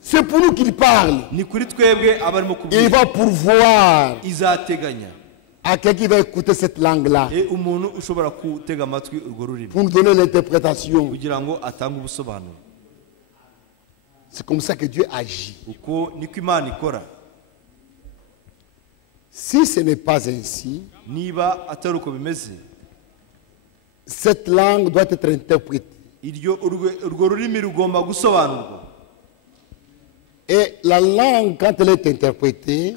C'est pour nous qu'il parle. Il va pourvoir à quelqu'un qui va écouter cette langue-là pour nous donner l'interprétation. C'est comme ça que Dieu agit. Si ce n'est pas ainsi, cette langue doit être interprétée. Et la langue, quand elle est interprétée,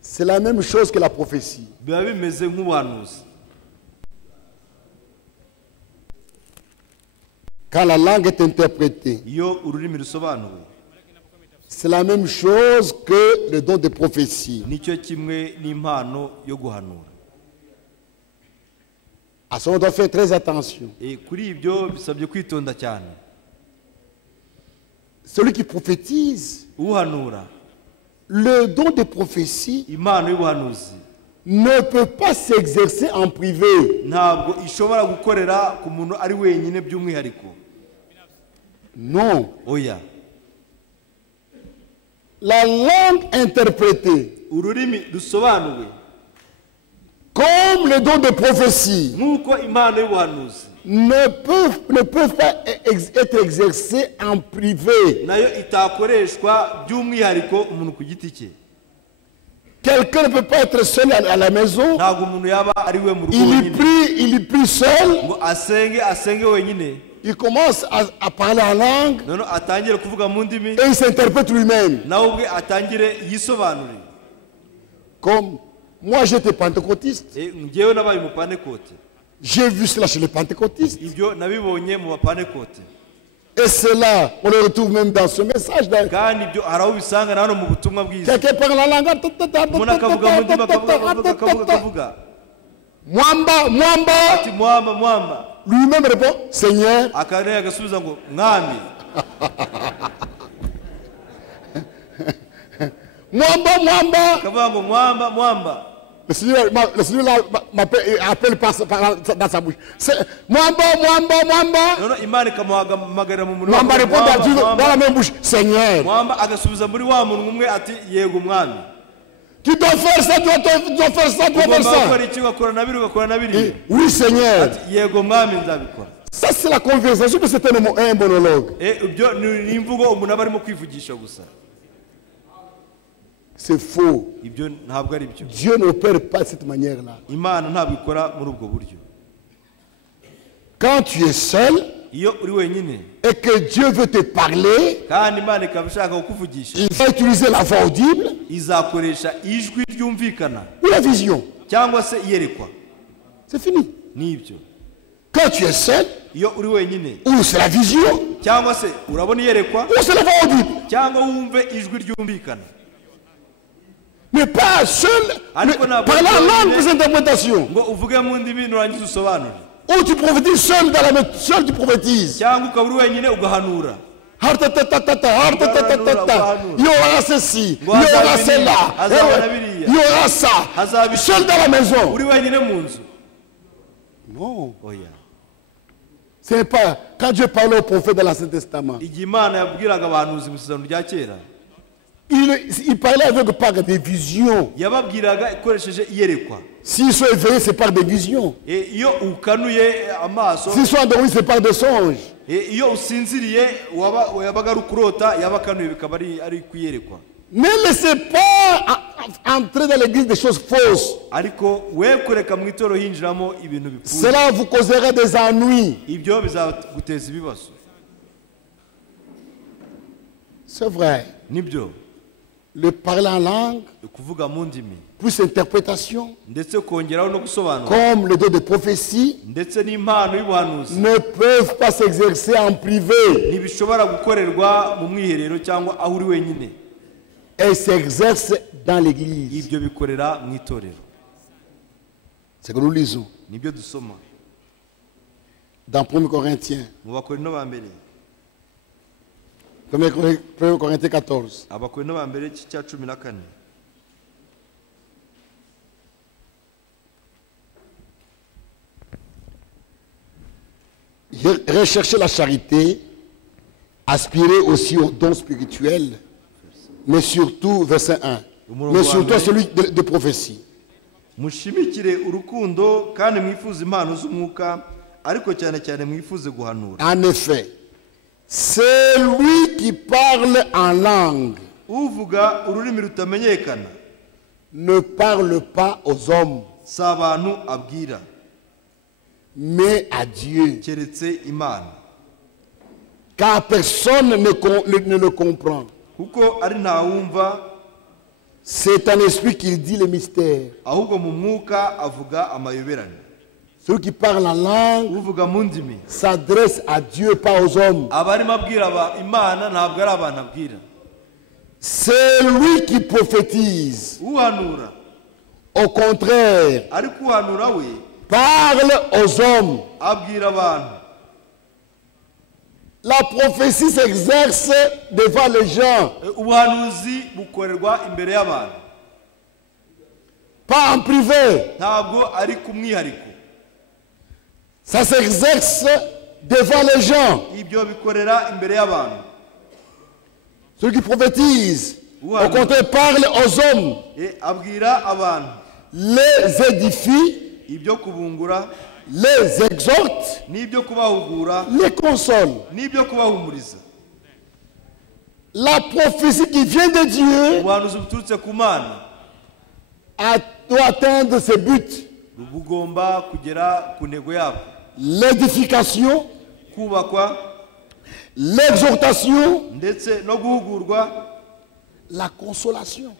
c'est la même chose que la prophétie. Quand la langue est interprétée, c'est la même chose que le don de prophétie. À ce moment, on doit faire très attention. Celui qui prophétise, le don de prophétie ne peut pas s'exercer en privé. Non. La langue interprétée, comme le don de prophétie, ne peuvent pas être exercés en privé. Quelqu'un ne peut pas être seul à la maison. Il prie seul. Il commence à parler en langue. Et il s'interprète lui-même. Comme moi j'étais pentecôtiste. J'ai vu cela chez les pentecôtistes. Et cela, on le retrouve même dans ce message. Quelqu'un parle la langue. Mwamba. Lui-même répond, Seigneur. Mwamba. Le Seigneur appelle dans sa bouche. Mwamba. Mwamba répond dans la même bouche. Seigneur. Tu dois faire ça, tu dois faire ça. Oui, Seigneur. Ça, c'est la conversation, mais c'est un monologue. C'est faux. Dieu n'opère pas de cette manière-là. Quand tu es seul et que Dieu veut te parler, il va utiliser la voix audible ou la vision. C'est fini. Quand tu es seul, ou c'est la vision, ou c'est la voix audible. Mais pas seul, par la langue des interprétations. Ou tu prophétises seul, seul tu prophétises. Il y aura ceci, il y aura cela, il y aura ça. Seul dans la maison. Non. C'est pas quand Dieu parlait au prophète dans l'Ancien Testament. Il parlait avec par des visions. S'ils sont éveillés, c'est par des visions. S'ils sont endormis, c'est par des songes. Ne laissez pas entrer dans l'église des choses fausses. Cela vous causera des ennuis. C'est vrai. Le parler en langue, plus interprétation, comme le don de prophétie, ne peuvent pas s'exercer en privé. Elles s'exercent dans l'église. C'est que nous lisons. Dans 1 Corinthiens. 1 Corinthiens 14. Recherchez la charité Aspirez aussi aux dons spirituels, mais surtout, verset 1, mais surtout à celui de prophétie. En effet, celui qui parle en langue ne parle pas aux hommes, mais à Dieu. Car personne ne le comprend. C'est un esprit qui dit les mystères. Celui qui parle en langue s'adresse à Dieu, pas aux hommes. Celui qui prophétise, au contraire, parle aux hommes. La prophétie s'exerce devant les gens. Pas en privé. Ça s'exerce devant les gens. Celui qui prophétise, au contraire, parle aux hommes. Les édifie, les exhorte, les console. La prophétie qui vient de Dieu doit atteindre ses buts. L'édification, l'exhortation, la consolation.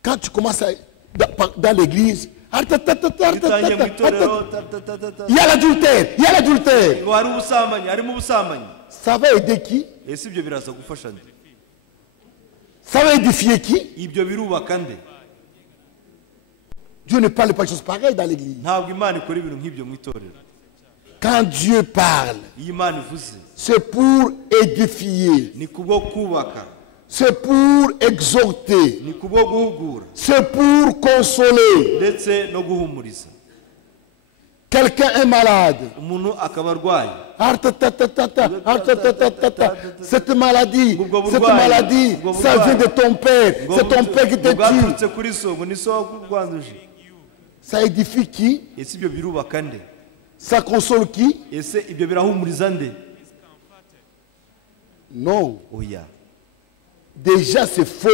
Quand tu commences dans l'église, il y a l'adultère, il y a l'adultère. Ça va aider qui? Ça va édifier qui? Dieu ne parle pas de choses pareilles dans l'église. Quand Dieu parle, c'est pour édifier. C'est pour exhorter. C'est pour consoler. Quelqu'un est malade. Cette maladie, ça vient de ton père. C'est ton père qui te tue. Ça édifie qui? Ça console qui? Non. Déjà c'est faux.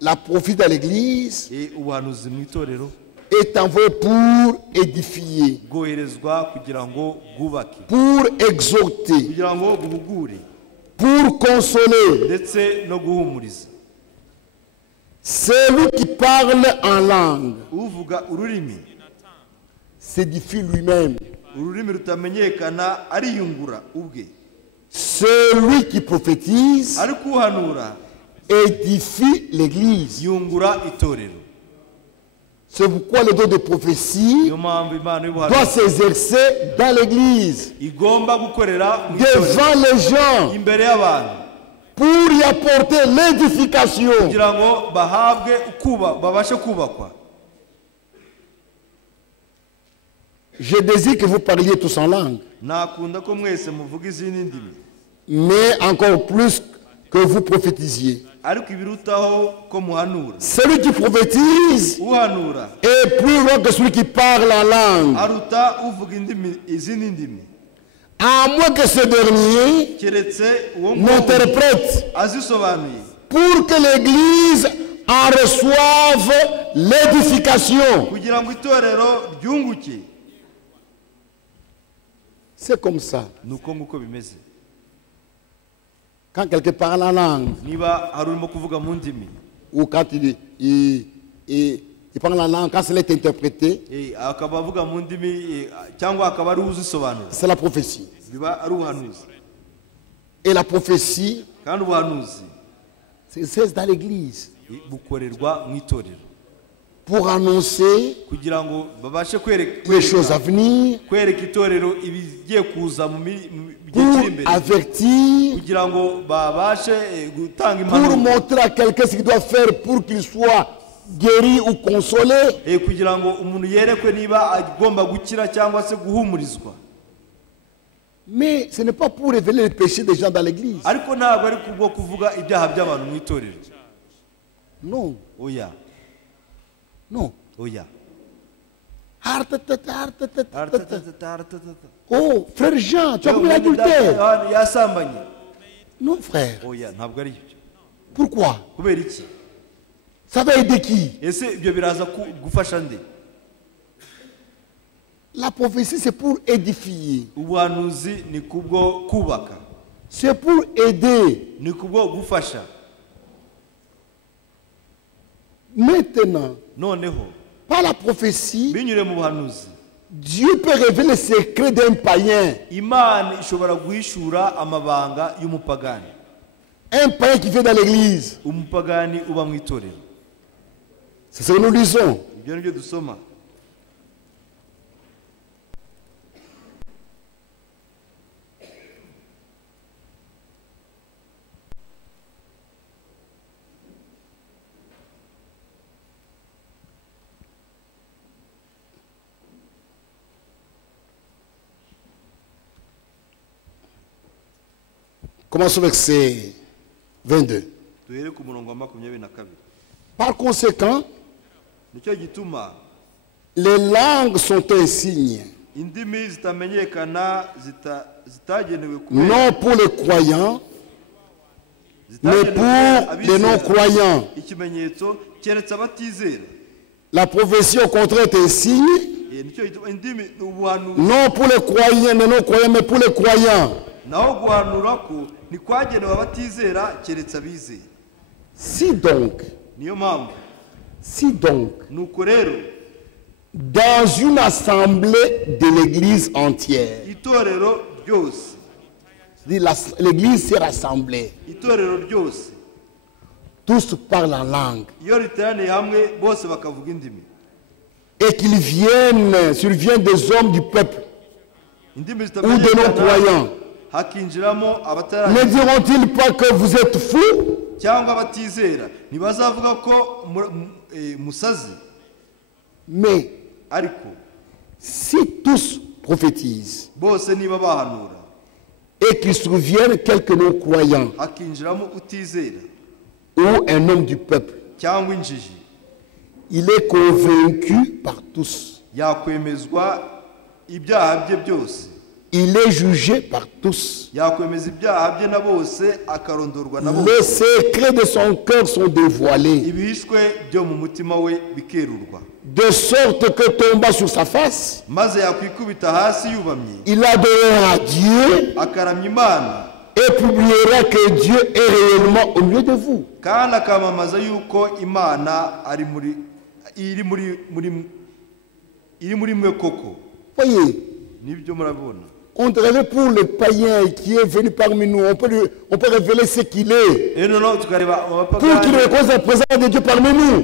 La prophétie de l'église est envoyée pour édifier, pour exhorter, pour consoler. Celui qui parle en langue s'édifie lui-même. Celui qui prophétise édifie l'église. C'est pourquoi le don de prophétie doit s'exercer dans l'église, devant les gens, pour y apporter l'édification. Je désire que vous parliez tous en langue, mais encore plus que vous prophétisiez. Celui qui prophétise est plus loin que celui qui parle en langue, à moins que ce dernier n'interprète pour que l'église en reçoive l'édification. C'est comme ça. Quand quelqu'un parle en langue, ou quand il parle en langue, quand cela est interprété, c'est la prophétie. Et la prophétie, c'est dans l'église, pour annoncer les choses à venir, pour avertir, pour montrer à quelqu'un ce qu'il doit faire pour qu'il soit guérir ou consoler. kugira ngo umuntu yerekwe niba agomba gukira cyangwa se guhumurizwa. Mais ce n'est pas pour révéler les péchés des gens dans l'église. Ariko ntabwo ari kubwo kuvuga ibyaha by'abantu mu itorero. Non. Oya. Non. Oya. Oh, frère Jean, tu as commis l'adultère. Yasambanye. Non, frère. Oya, ntabwo ari ibyo. Pourquoi? Kubera iki? Ça va aider qui? Ese ibyo biraza gufasha nde? La prophétie, c'est pour édifier. Ubuhanuzi ni kubwo kubaka. C'est pour aider. Ni kubwo gufasha. Maintenant, noneho, par la prophétie, binyure mu buhanuzi, Dieu peut révéler les secrets d'un païen. Imana ishobora guhishura amabanga y'umupagani. Un païen qui vient dans l'église. Umupagani uba mu itorero. C'est ce que nous lisons. Ibyo nibyo dusoma. Commençons au verset 22. Par conséquent, les langues sont un signe. Non pour les croyants, mais pour les non-croyants. La prophétie au contraire est un signe. Non pour les croyants, les non-croyants, mais pour les croyants. Si donc, dans une assemblée de l'église entière, l'église s'est rassemblée, tous parlent en langue, et qu'ils surviennent des hommes du peuple ou de non-croyants, ne diront-ils pas que vous êtes fous? Mais si tous prophétisent et qu'ils surviennent quelques non-croyants ou un homme du peuple, il est convaincu par tous. Il est jugé par tous. Les secrets de son cœur sont dévoilés, de sorte que tombant sur sa face, il adorera Dieu et publiera que Dieu est réellement au milieu de vous. Voyez, on révèle pour le païen qui est venu parmi nous, on peut révéler ce qu'il est, pour qu'il reconnaisse la présence de Dieu parmi nous.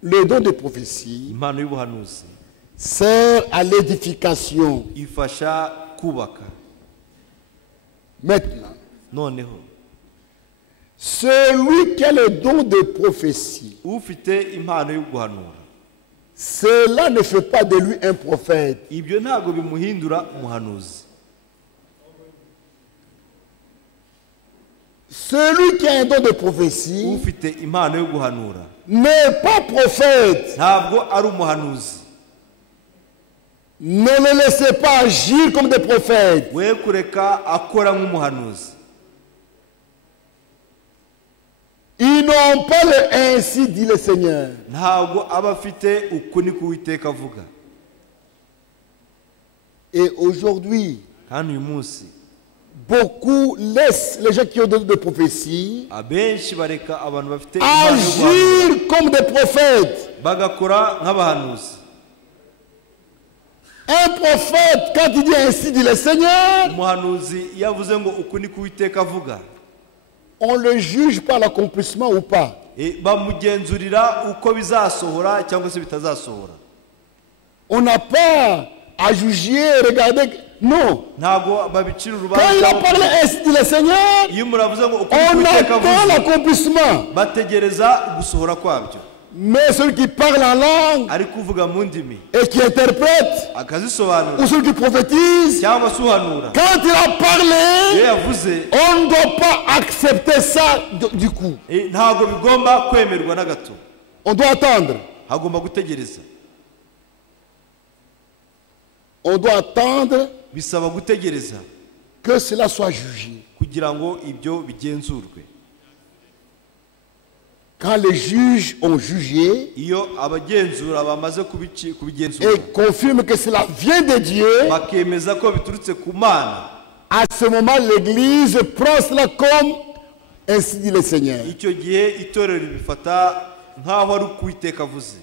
Le don de prophétie sert à l'édification. Maintenant, celui qui a le don de prophétie, cela ne fait pas de lui un prophète. Celui qui a un don de prophétie n'est pas prophète. Ne le laissez pas agir comme des prophètes. Ils n'ont pas le ainsi dit le Seigneur. Et aujourd'hui, beaucoup laissent les gens qui ont donné des prophéties agir comme des prophètes. Un prophète, quand il dit ainsi dit le Seigneur, on le juge par l'accomplissement ou pas. On n'a pas à juger, regarder Non. ntago babicira Quand urubanza il a parlé ainsi dit le Seigneur, iyo muravuze ngo uko on Uwiteka attend avuze l'accomplissement. bategereza gusohora kwabyo Mais celui qui parle en langue ari kuvuga mu ndimi et qui interprète, akazisobanura ou celui qui prophétise, cyangwa se uhanura quand il a iyo parlé, yavuze on ne doit pas accepter ça du coup. ntago bigomba kwemerwa na gato On doit attendre. hagomba gutegereza On doit attendre bisaba gutegereza que cela soit jugé. kugira ngo ibyo bigenzurwe Quand les juges ont jugé iyo abagenzura bamaze kubigenzura et confirment que cela vient de Dieu, bakemeza ko biturutse ku Mana à ce moment, l'Église prend cela comme ainsi dit le Seigneur. icyo gihe itorero ribifata nk'aho ari Uwiteka avuze.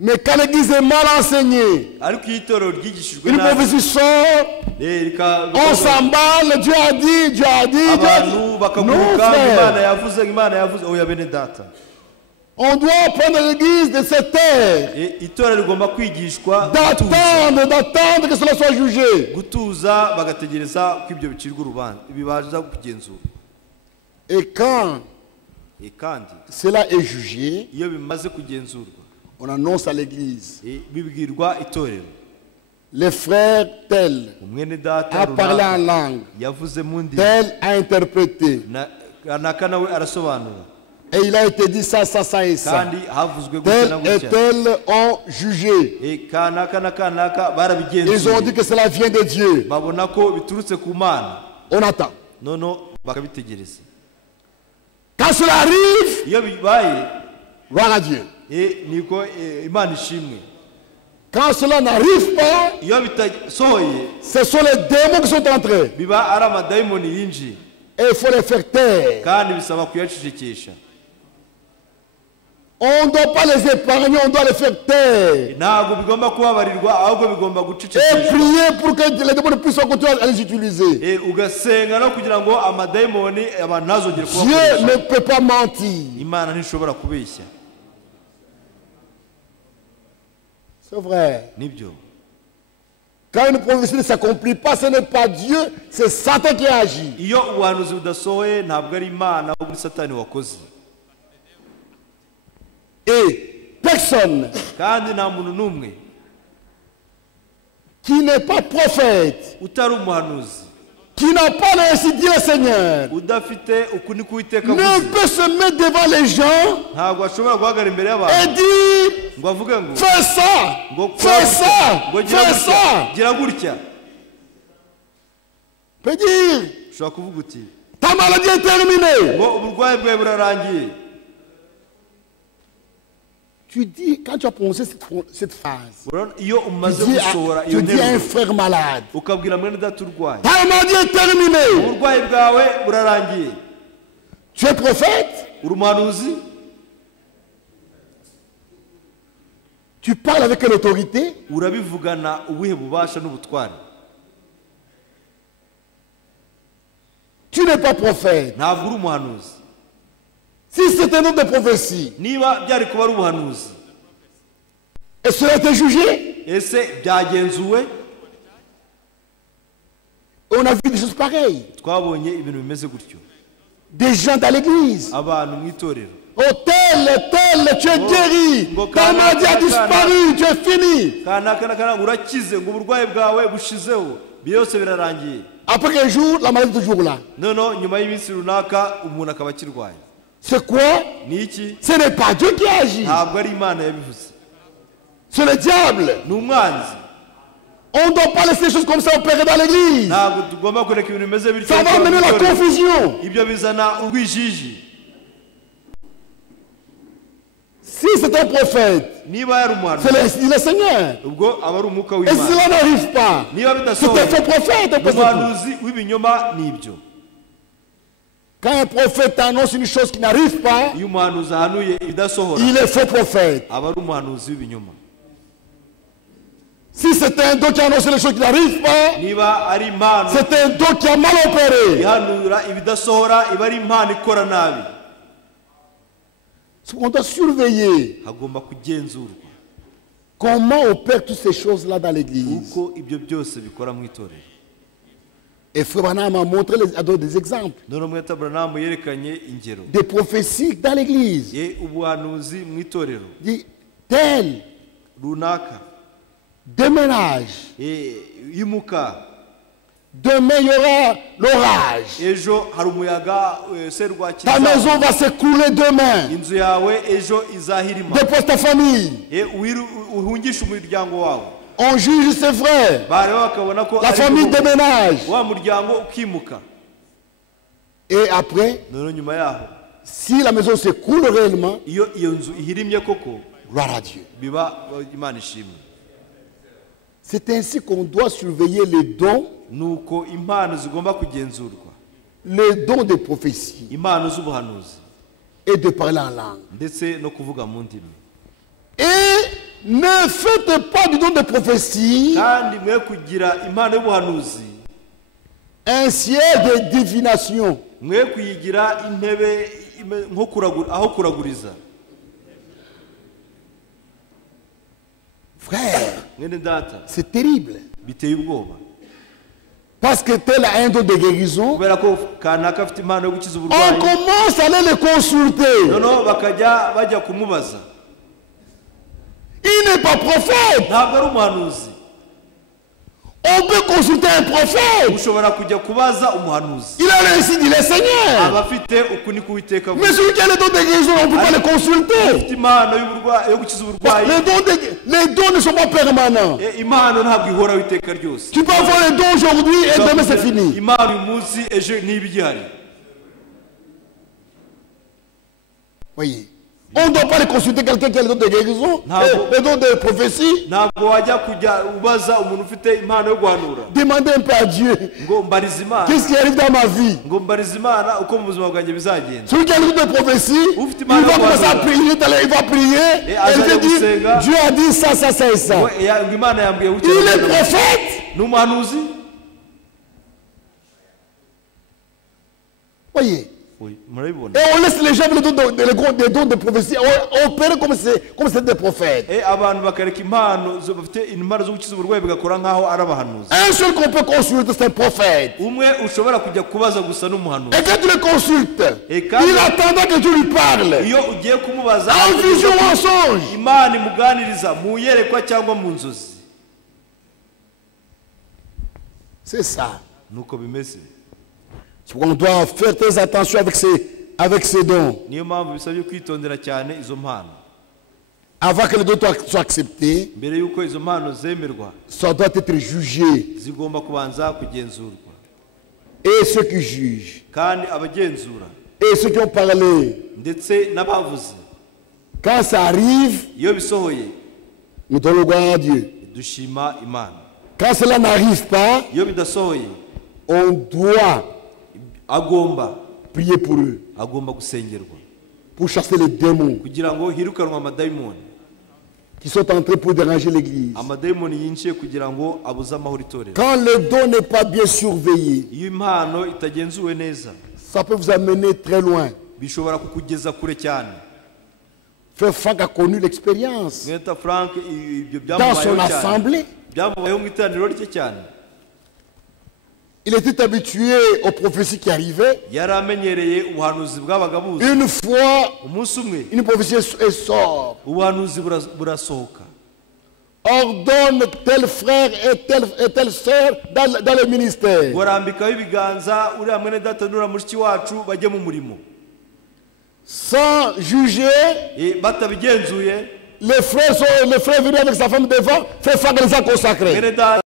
Mais quand l'Église est mal enseignée, ariko iyo itorero ryigishijwe une nabi prophétie sort, on s'emballe, Dieu a dit, Dieu a dit, Dieu a abantu dit. Non, bakaguruka frère. Imana yavuze oya bene data On doit prendre l'Église de cette terre, itorero rigomba kwigishwa d'attendre que cela soit jugé. gutuza bagategereza ko ibyo bicirwa urubanza bibaza kugenzura Et quand kandi cela est jugé, iyo bimaze kugenzurwa on annonce à l'Église, bibwirwa itorero les frères tel umwene data a parlé en langue, yavuze mu ndimi tel a interprété, naka nawe arasobanura et il a été dit ça, ça, ça et ça. kandi havuzwe gutya na Tel et gutya tel ont jugé. kanaka na kanaka Ils ont dit barabigenzuye que cela vient de Dieu. babona ko biturutse ku Mana On attend. noneho bakabitegereza Quand cela arrive, iyo bibaye gloire à Dieu. niko Imana ishimwe Quand cela n'arrive pas, iyo bitasohoye ce sont les démons qui sont entrés. biba ari amadayimoni yinjiye Et il faut les faire taire. kandi bisaba kuyacecekesha On ne doit pas les épargner, on doit les faire taire. ntabwo bigomba kubabarirwa ahubwo bigomba Et gucecekeshwa prier pour que les démons puissent continuer à les utiliser. ugasenga no kugira ngo amadayimoni abantu ntazongere Dieu kubakoresha ne peut pas mentir. Imana ntishobora kubeshya C'est vrai. nibyo Quand une prophétie ne s'accomplit pas, ce n'est pas Dieu, c'est Satan qui agit. iyo ubuhanuzi budasohoye ntabwo ari Imana ahubwo ni Satani wakoze Et personne kandi nta muntu n'umwe qui n'est pas prophète, utari umuhanuzi qui n'a pas ainsi dit le Seigneur, udafite uku ni Uwiteka ne avuze peut se mettre devant les gens ntabwo ashobora guhagarara imbere et y'abantu dire ngo avuge ngo fais ça, ngo fais ça, ngo gira fais gutya ça. gira gutya Peut dire ushobora kuvuga uti ta maladie est terminée. ngo uburwayi bwawe burarangiye Tu dis, quand tu as prononcé cette phrase, urabona iyo umaze tu dis gusohora iyo tu dis à un nteruro frère malade, ukabwira mwene data urwaye ta maladie est terminée. uburwayi bwawe burarangiye Tu es prophète, uri umuhanuzi tu parles avec quelle autorité? urabivugana ubuhe bubasha n'ubutware Tu n'es pas prophète. ntabwo uri umuhanuzi Si c'est un autre de prophétie, niba byari kuba ari ubuhanuzi et cela a été jugé, ese byagenzuwe et on a vu des choses pareilles. twabonye ibintu bimeze gutyo Des gens dans l'église. abantu mu itorero Oh, tel, tu es guéri. Ta maladie a disparu, tu es fini. kanaka na kanaka urakize ngo uburwayi bwawe bushizeho byose birarangiye Après un jour, la maladie est toujours là. noneho nyuma y'iminsi runaka umuntu akaba akirwaye C'est quoi? ni iki Ce n'est pas Dieu qui agit. ntabwo ari Imana yabivuze C'est le diable. ni umwanzi On ne doit pas laisser les choses comme ça opérer dans l'église. ntabwo tugomba kureka ibintu bimeze bityo Ça va amener la confusion. ibyo bizana urwijiji Si c'est un prophète, niba yari umuhanuzi c'est le Seigneur. ubwo aba ari umwuka Et si w'Imana cela n'arrive pas, niba c'est un bidasohoye faux prophète. umuhanuzi w'ibinyoma ni ibyo Quand un prophète annonce une chose qui n'arrive pas, iyo umuhanuzi ahanuye ibidasohora il est faux prophète. aba ari umuhanuzi w'ibinyoma Si c'est un don qui annonce les choses qui n'arrivent pas, niba ari impano c'est un don qui a mal opéré. ihanura ibidasohora iba ari impano ikora nabi On doit surveiller hagomba kugenzurwa comment opèrent toutes ces choses-là dans l'église. uko ibyo byose bikora mu itorero. Et Frère Branham a montré des exemples. None Mweta Branham yerekanye ingero. Des prophéties dans l'église. Ubuhanuzi mu itorero. Dit tel runaka déménage. Yimuka. Demain il y aura l'orage. Ejo hari umuyaga serwakira. Ta maison va s'écrouler demain. Inzu yawe ejo izahirima. Dépose ta famille. Uhungisha umuryango wawe. On juge ses frères. La famille déménage. Et après, si la maison s'écroule réellement, gloire à Dieu. C'est ainsi qu'on doit surveiller les dons, les dons de prophétie et de parler en langue. Et ne faites pas du don de prophétie un siège de divination. Frère, c'est terrible. Parce que tel a un don de guérison, on commence à aller le consulter. Il n'est pas prophète. On peut consulter un prophète. Il a réussi, dit le Seigneur. Mais celui qui a le don de guérison, on ne peut pas le consulter. Les dons ne sont pas permanents. Tu peux avoir les dons aujourd'hui et demain c'est fini. Voyez. On ne doit pas les consulter quelqu'un qui a le don de guérison, le don de prophétie. Demandez un peu à Dieu. Qu'est-ce qui arrive dans ma vie? Celui qui a le don de prophétie, il va commencer à prier, il va prier, et il va dire, Dieu a dit ça, ça, ça et ça. Il est prophète. Voyez. Et on laisse les gens les dons de prophétie opérer comme c'est des prophètes. Un seul qu'on peut consulter, c'est un prophète. Et quand tu le consultes, il attendra que tu lui parles. En vision ou en songe. C'est ça. On doit faire très attention avec ces dons. Avant que les dons soient acceptés, ça doit être jugé. Et ceux qui jugent, et ceux qui ont parlé, quand ça arrive, nous donnons gloire à Dieu. Quand cela n'arrive pas, on doit prier pour eux, pour chasser les démons qui sont entrés pour déranger l'église. Quand le don n'est pas bien surveillé, ça peut vous amener très loin. Frère Franck a connu l'expérience dans son assemblée. Il était habitué aux prophéties qui arrivaient. Une fois, une prophétie sort. Ordonne tel frère et telle sœur dans le ministère. Sans juger, les frères venaient avec sa femme devant, fait faire les a consacrés.